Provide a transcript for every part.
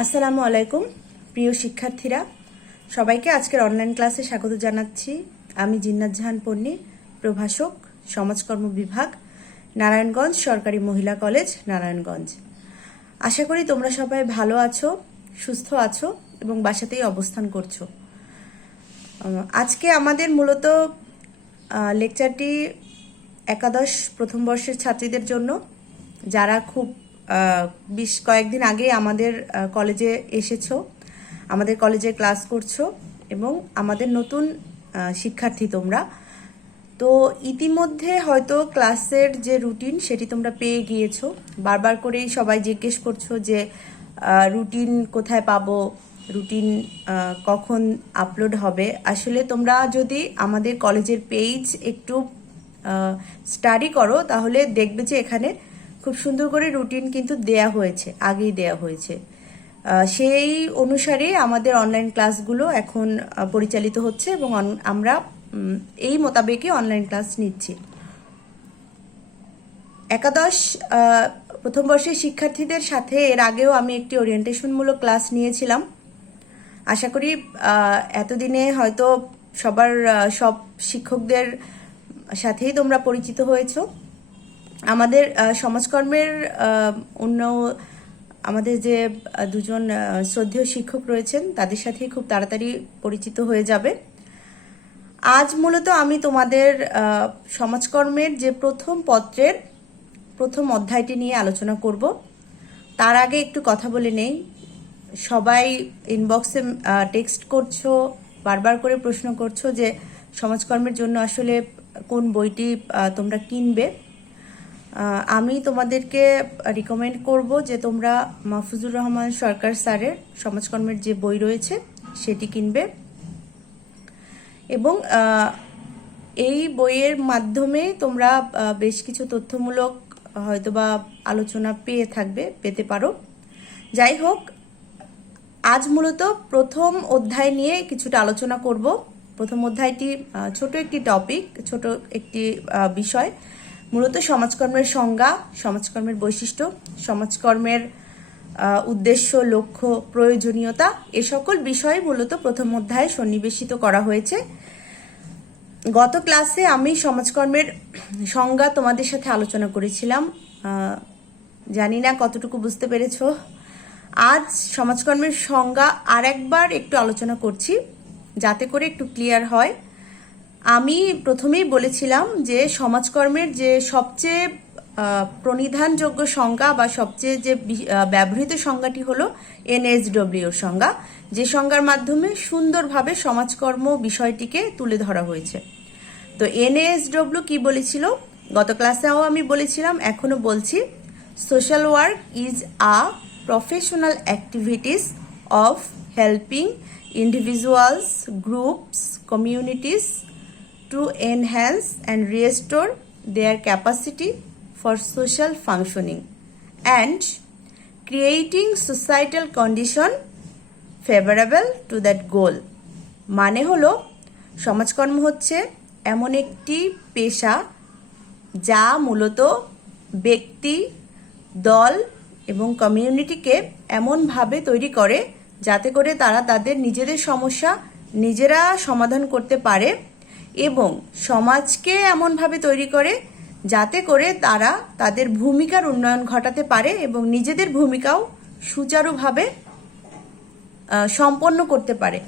আসসালামু আলাইকুম প্রিয় শিক্ষার্থীরা, সবাইকে আজকের অনলাইন ক্লাসে স্বাগত জানাচ্ছি। আমি জিন্নাত জাহান পন্নী, প্রভাষক, সমাজকর্ম বিভাগ, নারায়ণগঞ্জ সরকারি মহিলা কলেজ, নারায়ণগঞ্জ। আশা করি তোমরা সবাই ভালো আছো, সুস্থ আছো এবং বাসাতেই অবস্থান করছো। আজকে আমাদের মূলত লেকচারটি একাদশ প্রথম বর্ষের ছাত্রীদের জন্য, যারা খুব কয়েকদিন আগে আমাদের কলেজে এসেছো, আমাদের কলেজে ক্লাস করছো এবং আমাদের নতুন শিক্ষার্থী তোমরা। তো ইতিমধ্যে হয়তো ক্লাসের যে রুটিন সেটি তোমরা পেয়ে গিয়েছো। বারবার করেই সবাই জিজ্ঞেস করছো যে রুটিন কোথায় পাবো, রুটিন কখন আপলোড হবে। আসলে তোমরা যদি আমাদের কলেজের পেজ একটু স্টাডি করো তাহলে দেখবে যে এখানে খুব সুন্দর করে রুটিন কিন্তু দেয়া হয়েছে, আগেই দেয়া হয়েছে। সেই অনুসারে আমাদের অনলাইন ক্লাসগুলো এখন পরিচালিত হচ্ছে এবং আমরা এই মোতাবেকই অনলাইন ক্লাস নিচ্ছি। একাদশ প্রথম বর্ষের শিক্ষার্থীদের সাথে এর আগেও আমি একটি ওরিয়েন্টেশনমূলক ক্লাস নিয়েছিলাম। আশা করি এতদিনে হয়তো সব শিক্ষকদের সাথেই তোমরা পরিচিত হয়েছো। আমাদের সমাজকর্মের আমাদের যে দুজন শ্রদ্ধেয় শিক্ষক রয়েছেন তাদের সাথে খুব তাড়াতাড়ি পরিচিত হয়ে যাবে। আজ মূলত আমি তোমাদের সমাজকর্মের যে প্রথম পত্রের প্রথম অধ্যায়টি নিয়ে আলোচনা করব। তার আগে একটু কথা বলে নেই। সবাই ইনবক্সে টেক্সট করছো, বারবার করে প্রশ্ন করছো যে সমাজকর্মের জন্য আসলে কোন বইটি তোমরা কিনবে। আমি তোমাদেরকে রিকমেন্ড করব যে তোমরা মাহফুজুর রহমান সরকার স্যারের সমাজকর্মের যে বই রয়েছে সেটি কিনবে এবং এই বইয়ের মাধ্যমে তোমরা বেশ কিছু তথ্যমূলক হয়তোবা আলোচনা পেতে পারো। যাই হোক, আজ মূলত প্রথম অধ্যায় নিয়ে কিছুটা আলোচনা করব। প্রথম অধ্যায়টি ছোট একটি টপিক, ছোট একটি বিষয়, মূলত সমাজকর্মের সংজ্ঞা, সমাজকর্মের বৈশিষ্ট্য, সমাজকর্মের উদ্দেশ্য, লক্ষ্য, প্রয়োজনীয়তা, এ সকল বিষয় মূলত প্রথম অধ্যায়ে সন্নিবেশিত করা হয়েছে। গত ক্লাসে আমি সমাজকর্মের সংজ্ঞা তোমাদের সাথে আলোচনা করেছিলাম, জানি না কতটুকু বুঝতে পেরেছো। আজ সমাজকর্মের সংজ্ঞা আর একবার একটু আলোচনা করছি যাতে করে একটু ক্লিয়ার হয়। আমি প্রথমেই বলেছিলাম যে সমাজকর্মের যে সবচেয়ে প্রণিধানযোগ্য সংজ্ঞা বা সবচেয়ে যে ব্যবহৃত সংজ্ঞাটি হলো এনএসডব্লিউর সংজ্ঞা, যে সংজ্ঞার মাধ্যমে সুন্দরভাবে সমাজকর্ম বিষয়টিকে তুলে ধরা হয়েছে। তো এনএসডব্লিউ কি বলেছিল, গত ক্লাসেও আমি বলেছিলাম, এখনো বলছি, social work is a professional activities of helping individuals, groups, communities to enhance and restore their capacity for social functioning and creating societal condition favorable to that goal। মানে হলো সমাজকর্ম হচ্ছে এমন একটি পেশা যা মূলত ব্যক্তি, দল এবং কমিউনিটিকে এমনভাবে তৈরি করে যাতে করে তারা তাদের নিজেদের সমস্যা নিজেরা সমাধান করতে পারে এবং সমাজকে এমনভাবে তৈরি করে যাতে করে তারা তাদের ভূমিকার উন্নয়ন ঘটাতে পারে এবং নিজেদের ভূমিকাও সুচারুভাবে সম্পন্ন করতে পারে।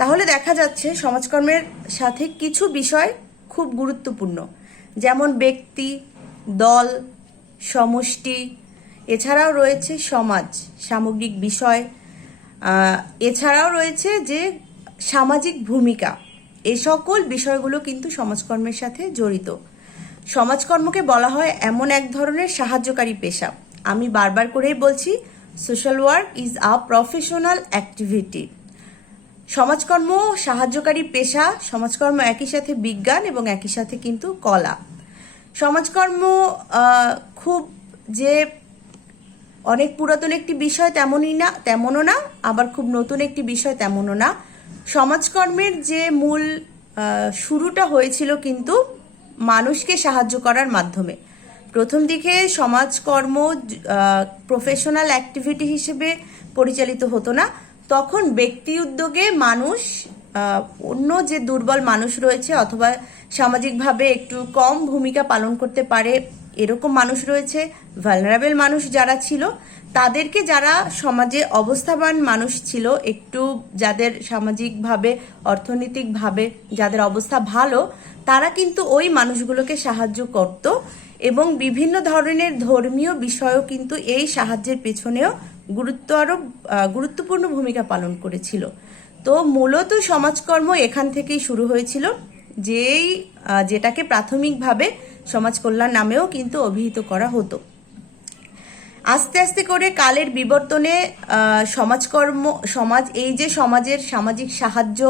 তাহলে দেখা যাচ্ছে সমাজকর্মের সাথে কিছু বিষয় খুব গুরুত্বপূর্ণ, যেমন ব্যক্তি, দল, সমষ্টি, এছাড়াও রয়েছে সমাজ, সামগ্রিক বিষয়, এছাড়াও রয়েছে যে সামাজিক ভূমিকা। এই সকল বিষয়গুলো কিন্তু সমাজকর্মের সাথে জড়িত। সমাজকর্মকে বলা হয় এমন এক ধরনের সাহায্যকারী পেশা। আমি বারবার করেই বলছি, social work is a professional activity. সমাজকর্ম সাহায্যকারী পেশা, সমাজকর্ম একই সাথে বিজ্ঞান এবং একই সাথে কিন্তু কলা। সমাজকর্ম খুব যে অনেক পুরাতন একটি বিষয় তেমনও না, আবার খুব নতুন একটি বিষয় তেমনও না। সমাজকর্মের যে মূল শুরুটা হয়েছিল কিন্তু মানুষকে সাহায্য করার মাধ্যমে। প্রথম দিকে সমাজকর্ম প্রফেশনাল অ্যাক্টিভিটি হিসেবে পরিচালিত হতো না, তখন ব্যক্তি উদ্যোগে মানুষ অন্য যে দুর্বল মানুষ রয়েছে অথবা সামাজিকভাবে একটু কম ভূমিকা পালন করতে পারে এরকম মানুষ রয়েছে, ভালনারেবল মানুষ যারা ছিল, তাদেরকে, যারা সমাজে অবস্থাবান মানুষ ছিল, একটু যাদের সামাজিকভাবে অর্থনৈতিকভাবে যাদের অবস্থা ভালো, তারা কিন্তু ওই মানুষগুলোকে সাহায্য করত এবং বিভিন্ন ধরনের ধর্মীয় বিষয়ও কিন্তু এই সাহায্যের পেছনেও গুরুত্বপূর্ণ ভূমিকা পালন করেছিল। তো মূলত সমাজকর্ম এখান থেকেই শুরু হয়েছিল, যেটাকে প্রাথমিকভাবে সমাজ কল্যাণ নামেও কিন্তু অভিহিত করা হতো। আস্তে আস্তে করে কালের বিবর্তনে এই যে সমাজের সামাজিক সাহায্য,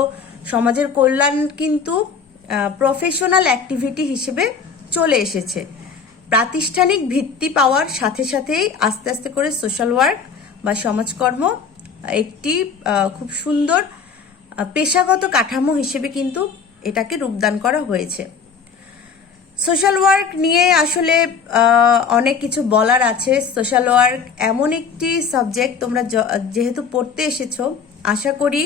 সমাজের কল্যাণ কিন্তু প্রফেশনাল অ্যাক্টিভিটি হিসেবে চলে এসেছে। প্রাতিষ্ঠানিক ভিত্তি পাওয়ার সাথে সাথেই আস্তে আস্তে করে সোশ্যাল ওয়ার্ক বা সমাজকর্ম একটি খুব সুন্দর পেশাগত কাঠামো হিসেবে কিন্তু এটাকে রূপদান করা হয়েছে। সোশ্যাল ওয়ার্ক নিয়ে আসলে অনেক কিছু বলার আছে। সোশ্যাল ওয়ার্ক এমন একটি সাবজেক্ট, তোমরা যেহেতু পড়তে এসেছো, আশা করি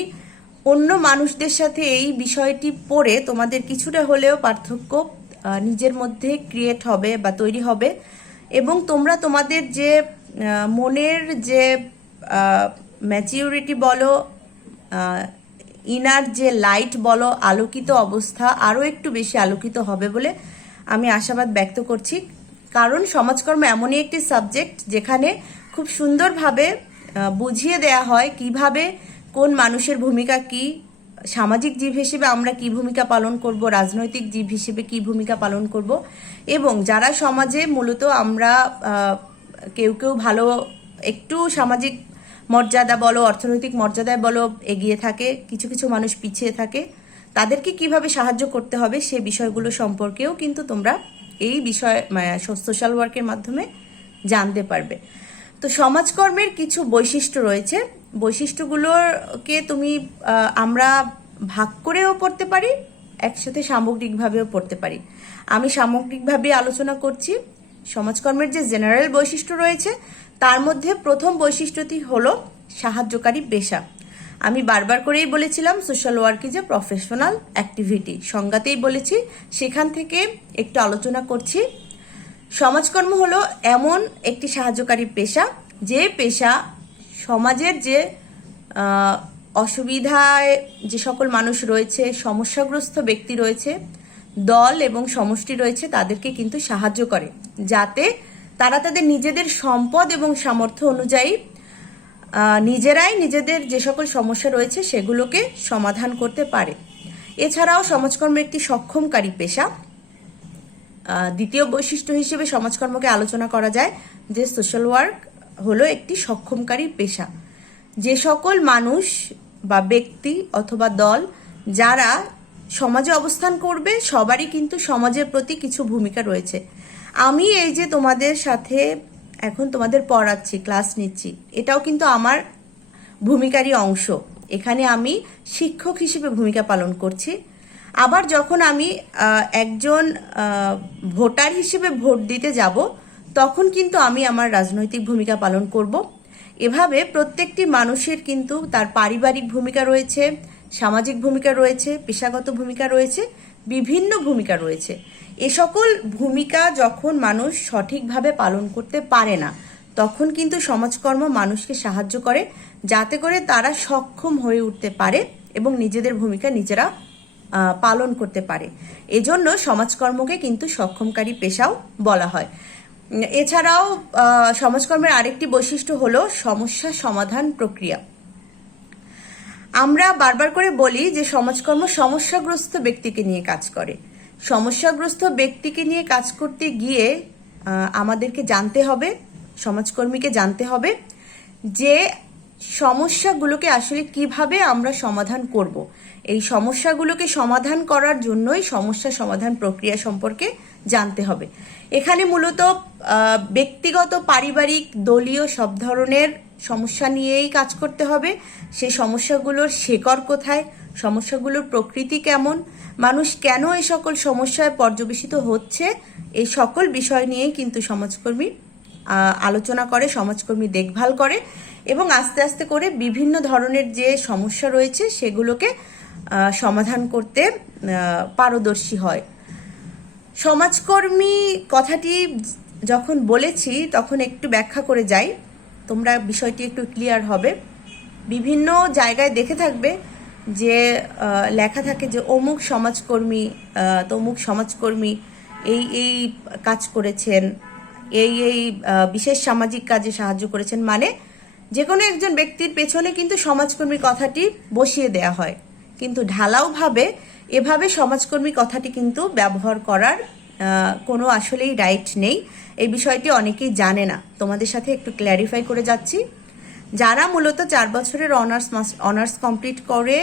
অন্য মানুষদের সাথে এই বিষয়টি পড়ে তোমাদের কিছুটা হলেও পার্থক্য নিজের মধ্যে ক্রিয়েট হবে বা তৈরি হবে, এবং তোমরা তোমাদের যে মনের যে ম্যাচিউরিটি বলো, ইনার যে লাইট বলো, আলোকিত অবস্থা আরও একটু বেশি আলোকিত হবে বলে আমি আশাবাদ ব্যক্ত করছি। কারণ সমাজকর্ম এমনই একটি সাবজেক্ট যেখানে খুব সুন্দরভাবে বুঝিয়ে দেয়া হয় কিভাবে কোন মানুষের ভূমিকা কি, সামাজিক জীব হিসেবে আমরা কি ভূমিকা পালন করব, রাজনৈতিক জীব হিসেবে কি ভূমিকা পালন করব, এবং যারা সমাজে মূলত আমরা কেউ কেউ ভালো একটু সামাজিক মর্যাদা বলো, অর্থনৈতিক মর্যাদায় বলো এগিয়ে থাকে, কিছু কিছু মানুষ পিছিয়ে থাকে, তাদেরকে কিভাবে সাহায্য করতে হবে সে বিষয়গুলো সম্পর্কেও কিন্তু তোমরা এই সোশ্যাল ওয়ার্কের মাধ্যমে জানতে পারবে। তো সমাজকর্মের কিছু বৈশিষ্ট্য রয়েছে, বৈশিষ্ট্যগুলোকে আমরা ভাগ করেও পড়তে পারি, একসাথে সামগ্রিকভাবেও পড়তে পারি। আমি সামগ্রিকভাবে আলোচনা করছি। সমাজকর্মের যে জেনারেল বৈশিষ্ট্য রয়েছে তার মধ্যে প্রথম বৈশিষ্ট্যটি হলো সাহায্যকারী পেশা। আমি বারবার করেই বলেছিলাম social work is a professional activity, সংজ্ঞাতেই বলেছি, সেখান থেকে একটু আলোচনা করছি। সমাজকর্ম হলো এমন একটি সাহায্যকারী পেশা, যে পেশা সমাজের যে অসুবিধায় যে সকল মানুষ রয়েছে, সমস্যাগ্রস্ত ব্যক্তি রয়েছে, দল এবং সমষ্টি রয়েছে, তাদেরকে কিন্তু সাহায্য করে, যাতে তারা তাদের নিজেদের সম্পদ এবং সামর্থ্য অনুযায়ী নিজেরাই নিজেদের যে সকল সমস্যা রয়েছে সেগুলোকে সমাধান করতে পারে। এছাড়াও সমাজকর্ম একটি সক্ষমকারী পেশা। দ্বিতীয় বৈশিষ্ট্য হিসেবে সমাজকর্মকে আলোচনা করা যায় যে সোশ্যাল ওয়ার্ক হলো একটি সক্ষমকারী পেশা। যে সকল মানুষ বা ব্যক্তি অথবা দল যারা সমাজে অবস্থান করবে, সবারই কিন্তু সমাজের প্রতি কিছু ভূমিকা রয়েছে। আমি এই যে তোমাদের সাথে এখন তোমাদের পড়াচ্ছি, ক্লাস নিচ্ছি, এটাও কিন্তু আমার ভূমিকারই অংশ। এখানে আমি শিক্ষক হিসেবে ভূমিকা পালন করছি। আবার যখন আমি একজন ভোটার হিসেবে ভোট দিতে যাব, তখন কিন্তু আমি আমার রাজনৈতিক ভূমিকা পালন করব। এভাবে প্রত্যেকটি মানুষের কিন্তু তার পারিবারিক ভূমিকা রয়েছে, সামাজিক ভূমিকা রয়েছে, পেশাগত ভূমিকা রয়েছে, বিভিন্ন ভূমিকা রয়েছে। এ সকল ভূমিকা যখন মানুষ সঠিকভাবে পালন করতে পারে না, তখন কিন্তু সমাজকর্ম মানুষকে সাহায্য করে, যাতে করে তারা সক্ষম হয়ে উঠতে পারে এবং নিজেদের ভূমিকা নিজেরা পালন করতে পারে। এজন্য সমাজকর্মকে কিন্তু সক্ষমকারী পেশাও বলা হয়। এছাড়াও সমাজকর্মের আরেকটি বৈশিষ্ট্য হলো সমস্যা সমাধান প্রক্রিয়া। আমরা বারবার করে বলি যে সমাজকর্ম সমস্যাগ্রস্ত ব্যক্তিকে নিয়ে কাজ করে। সমস্যাগ্রস্ত ব্যক্তিকে নিয়ে কাজ করতে গিয়ে আমাদেরকে জানতে হবে, সমাজকর্মীকে জানতে হবে যে সমস্যাগুলোকে আসলে কিভাবে আমরা সমাধান করব। এই সমস্যাগুলোকে সমাধান করার জন্যই সমস্যা সমাধান প্রক্রিয়া সম্পর্কে জানতে হবে। এখানে মূলত ব্যক্তিগত, পারিবারিক, দলীয় সব ধরনের সমস্যা নিয়েই কাজ করতে হবে। সেই সমস্যাগুলোর শেকড় কোথায়, সমস্যাগুলোর প্রকৃতি কেমন, মানুষ কেন এই সকল সমস্যায় পর্যবেসিত হচ্ছে, এই সকল বিষয় নিয়েই কিন্তু সমাজকর্মী আলোচনা করে, সমাজকর্মী দেখভাল করে এবং আস্তে আস্তে করে বিভিন্ন ধরনের যে সমস্যা রয়েছে সেগুলোকে সমাধান করতে পারদর্শী হয়। সমাজকর্মী কথাটি যখন বলেছি তখন একটু ব্যাখ্যা করে যাই, তোমরা বিষয়টি একটু ক্লিয়ার হবে। বিভিন্ন জায়গায় দেখে থাকবে যে লেখা থাকে যে অমুক সমাজকর্মী, তমুক সমাজকর্মী এই এই কাজ করেছেন, এই এই বিশেষ সামাজিক কাজে সাহায্য করেছেন। মানে যে কোনো একজন ব্যক্তির পেছনে কিন্তু সমাজকর্মী কথাটি বসিয়ে দেয়া হয়, কিন্তু ঢালাওভাবে এভাবে সমাজকর্মী কথাটি কিন্তু ব্যবহার করার কোনো আসলেই রাইট নেই। এই বিষয়টি অনেকেই জানে না, তোমাদের সাথে একটু ক্ল্যারিফাই করে যাচ্ছি। যারা মূলত 4 বছরের অনার্স কমপ্লিট করে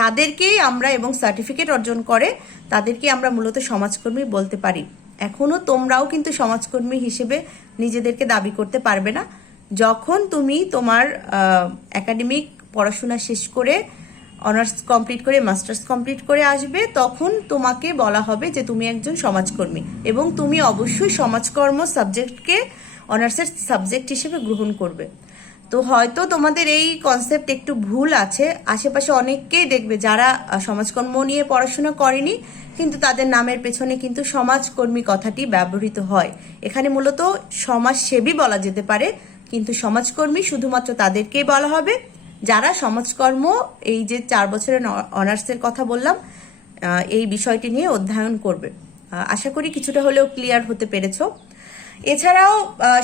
তাদেরকেই আমরা, এবং সার্টিফিকেট অর্জন করে তাদেরকেই আমরা মূলত সমাজকর্মী বলতে পারি। এখনও তোমরাও কিন্তু সমাজকর্মী হিসেবে নিজেদেরকে দাবি করতে পারবে না। যখন তুমি তোমার একাডেমিক পড়াশোনা শেষ করে অনার্স কমপ্লিট করে মাস্টার্স কমপ্লিট করে আসবে, তখন তোমাকে বলা হবে যে তুমি একজন সমাজকর্মী, এবং তুমি অবশ্যই সমাজকর্ম সাবজেক্টকে অনার্সের সাবজেক্ট হিসেবে গ্রহণ করবে। তো হয়তো তোমাদের এই কনসেপ্ট একটু ভুল আছে। আশেপাশে অনেককেই দেখবে যারা সমাজকর্ম নিয়ে পড়াশোনা করেনি, কিন্তু তাদের নামের পেছনে কিন্তু সমাজকর্মী কথাটি ব্যবহৃত হয়। এখানে মূলত সমাজসেবী বলা যেতে পারে, কিন্তু সমাজকর্মী শুধুমাত্র তাদেরকেই বলা হবে যারা সমাজকর্ম, এই যে 4 বছরের অনার্সের কথা বললাম, এই বিষয়টি নিয়ে অধ্যয়ন করবে। আশা করি কিছুটা হলেও ক্লিয়ার হতে পেরেছ। এছাড়াও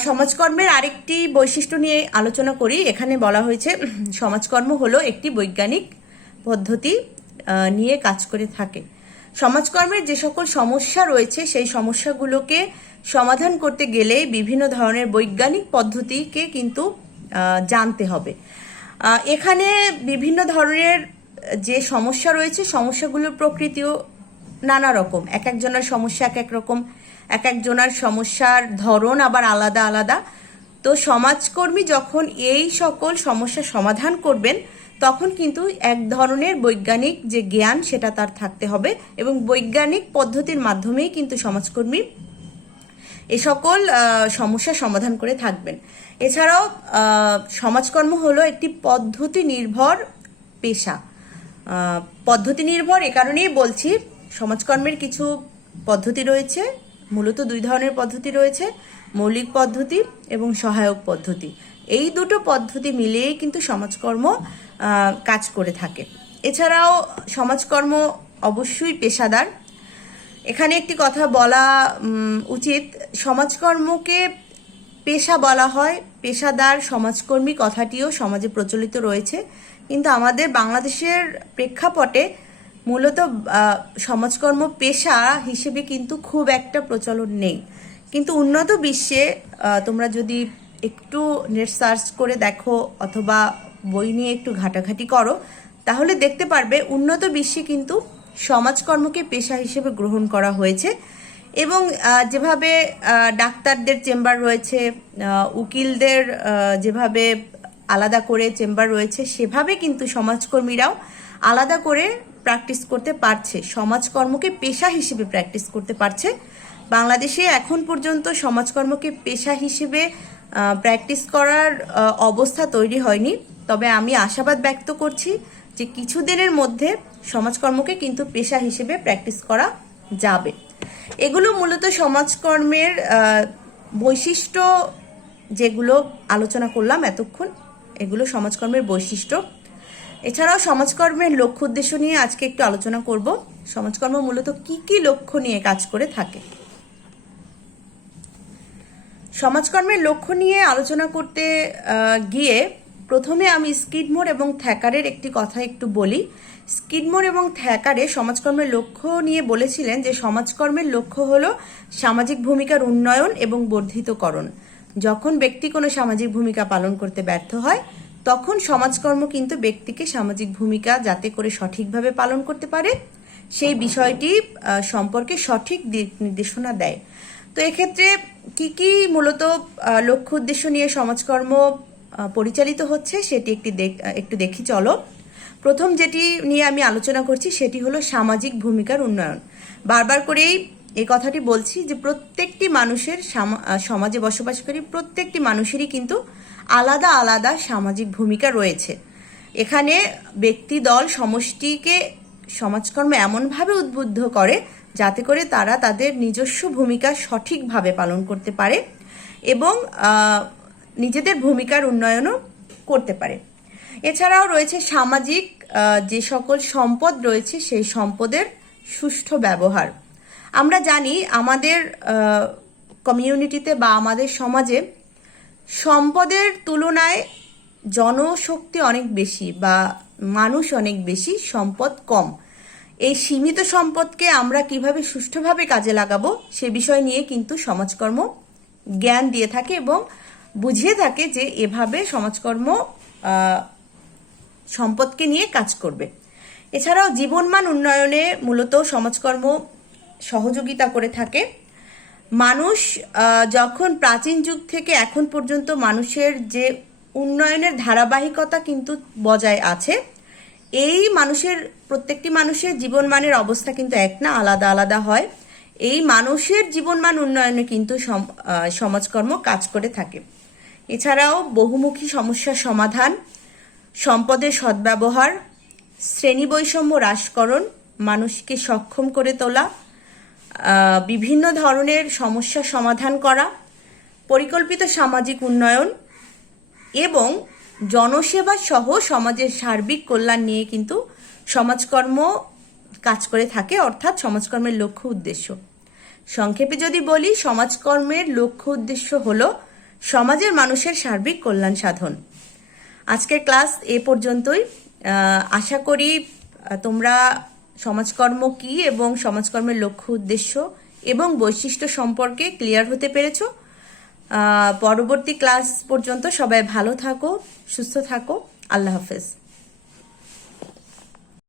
সমাজকর্মের আরেকটি বৈশিষ্ট্য নিয়ে আলোচনা করি। এখানে বলা হয়েছে সমাজকর্ম হলো একটি বৈজ্ঞানিক পদ্ধতি নিয়ে কাজ করে থাকে। সমাজকর্মের যে সকল সমস্যা রয়েছে সেই সমস্যাগুলোকে সমাধান করতে গেলে বিভিন্ন ধরনের বৈজ্ঞানিক পদ্ধতিকে কিন্তু জানতে হবে। এখানে বিভিন্ন ধরনের যে সমস্যা রয়েছে, সমস্যাগুলোর প্রকৃতিও নানা রকম। এক একজনের সমস্যা এক এক রকম, এক একজনের সমস্যার ধরন আবার আলাদা আলাদা। তো সমাজকর্মী যখন এই সকল সমস্যা সমাধান করবেন, তখন কিন্তু এক ধরনের বৈজ্ঞানিক যে জ্ঞান সেটা তার থাকতে হবে, এবং বৈজ্ঞানিক পদ্ধতির মাধ্যমেই কিন্তু সমাজকর্মী এ সকল সমস্যা সমাধান করে থাকবেন। এছাড়াও সমাজকর্ম হলো একটি পদ্ধতি নির্ভর পেশা। পদ্ধতি নির্ভর এ কারণেই বলছি, সমাজকর্মের কিছু পদ্ধতি রয়েছে, মূলত 2 ধরনের পদ্ধতি রয়েছে, মৌলিক পদ্ধতি এবং সহায়ক পদ্ধতি। এই দুটো পদ্ধতি মিলিয়েই কিন্তু সমাজকর্ম কাজ করে থাকে। এছাড়াও সমাজকর্ম অবশ্যই পেশাদার। এখানে একটি কথা বলা উচিত, সমাজকর্মকে পেশা বলা হয়, পেশাদার সমাজকর্মী কথাটিও সমাজে প্রচলিত রয়েছে, কিন্তু আমাদের বাংলাদেশের প্রেক্ষাপটে মূলত সমাজকর্ম পেশা হিসেবে কিন্তু খুব একটা প্রচলন নেই। কিন্তু উন্নত বিশ্বে তোমরা যদি একটু নেট সার্চ করে দেখো অথবা বই নিয়ে একটু ঘাটাঘাটি করো, তাহলে দেখতে পারবে উন্নত বিশ্বে কিন্তু সমাজকর্মকে পেশা হিসেবে গ্রহণ করা হয়েছে। এবং যেভাবে ডাক্তারদের চেম্বার রয়েছে, উকিলদের যেভাবে আলাদা করে চেম্বার রয়েছে, সেভাবে কিন্তু সমাজকর্মীরাও আলাদা করে প্র্যাকটিস করতে পারছে, সমাজকর্মকে পেশা হিসেবে প্র্যাকটিস করতে পারছে। বাংলাদেশে এখন পর্যন্ত সমাজকর্মকে পেশা হিসেবে প্র্যাকটিস করার অবস্থা তৈরি হয়নি, তবে আমি আশাবাদ ব্যক্ত করছি যে কিছুদিনের মধ্যে সমাজকর্মকে কিন্তু পেশা হিসেবে প্র্যাকটিস করা যাবে। এগুলো মূলত সমাজকর্মের বৈশিষ্ট্য, যেগুলো আলোচনা করলাম এতক্ষণ, এগুলো সমাজকর্মের বৈশিষ্ট্য। এছাড়াও সমাজকর্মের লক্ষ্য উদ্দেশ্য নিয়ে আজকে একটু আলোচনা করব। সমাজকর্ম মূলত কি কি লক্ষ্য নিয়ে কাজ করে থাকে। সমাজকর্মের লক্ষ্য নিয়ে আলোচনা করতে গিয়ে প্রথমে আমি স্কিডমোর এবং থ্যাকারের একটি কথা একটু বলি। স্কিডমোর এবং থ্যাকারে সমাজকর্মের লক্ষ্য নিয়ে বলেছিলেন যে সমাজকর্মের লক্ষ্য হলো সামাজিক ভূমিকার উন্নয়ন এবং বর্ধিতকরণ। যখন ব্যক্তি কোনো সামাজিক ভূমিকা পালন করতে ব্যর্থ হয়, তখন সমাজকর্ম কিন্তু ব্যক্তিকে সামাজিক ভূমিকা যাতে করে সঠিকভাবে পালন করতে পারে সেই বিষয়টি সম্পর্কে সঠিক দিক নির্দেশনা দেয়। তো এক্ষেত্রে কি কি মূলত লক্ষ্য উদ্দেশ্য নিয়ে সমাজকর্ম পরিচালিত হচ্ছে সেটি একটু দেখি চলো। প্রথম যেটি নিয়ে আমি আলোচনা করছি সেটি হলো সামাজিক ভূমিকার উন্নয়ন। বারবার করেই এই কথাটি বলছি যে প্রত্যেকটি মানুষের সমাজে বসবাসকারী প্রত্যেকটি মানুষেরই কিন্তু আলাদা আলাদা সামাজিক ভূমিকা রয়েছে। এখানে ব্যক্তি দল সমষ্টিকে সমাজকর্ম এমনভাবে উদ্বুদ্ধ করে যাতে করে তারা তাদের নিজস্ব ভূমিকা সঠিকভাবে পালন করতে পারে এবং নিজেদের ভূমিকার উন্নয়নও করতে পারে। এছাড়াও রয়েছে সামাজিক যে সকল সম্পদ রয়েছে সেই সম্পদের সুষ্ঠু ব্যবহার। আমরা জানি আমাদের কমিউনিটিতে বা আমাদের সমাজে সম্পদের তুলনায় জনশক্তি অনেক বেশি বা মানুষ অনেক বেশি, সম্পদ কম। এই সীমিত সম্পদকে আমরা কিভাবে সুষ্ঠুভাবে কাজে লাগাবো সে বিষয় নিয়ে কিন্তু সমাজকর্ম জ্ঞান দিয়ে থাকে এবং বুঝিয়ে থাকে যে এভাবে সমাজকর্ম সম্পদকে নিয়ে কাজ করবে। এছাড়াও জীবনমান উন্নয়নে মূলত সমাজকর্ম সহযোগিতা করে থাকে। মানুষ যখন প্রাচীন যুগ থেকে এখন পর্যন্ত মানুষের যে উন্নয়নের ধারাবাহিকতা কিন্তু বজায় আছে। এই প্রত্যেকটি মানুষের জীবনমানের অবস্থা কিন্তু এক না, আলাদা আলাদা হয়। এই মানুষের জীবনমান উন্নয়নে কিন্তু সমাজকর্ম কাজ করে থাকে। এছাড়াও বহুমুখী সমস্যার সমাধান, সম্পদের সদ্ব্যবহার, শ্রেণী বৈষম্য হ্রাসকরণ, মানুষকে সক্ষম করে তোলা, বিভিন্ন ধরনের সমস্যার সমাধান করা, পরিকল্পিত সামাজিক উন্নয়ন এবং জনসেবা সহ সমাজের সার্বিক কল্যাণ নিয়ে কিন্তু সমাজকর্ম কাজ করে থাকে, অর্থাৎ সমাজকর্মের লক্ষ্য উদ্দেশ্য। সংক্ষেপে যদি বলি, সমাজকর্মের লক্ষ্য উদ্দেশ্য হলো সমাজের মানুষের সার্বিক কল্যাণ সাধন। আজকের ক্লাস এ পর্যন্তই। আশা করি তোমরা সমাজকর্ম কি এবং সমাজকর্মের লক্ষ্য উদ্দেশ্য এবং বৈশিষ্ট্য সম্পর্কে ক্লিয়ার হতে পেরেছো। পরবর্তী ক্লাস পর্যন্ত সবাই ভালো থাকো, সুস্থ থাকো। আল্লাহ হাফেজ।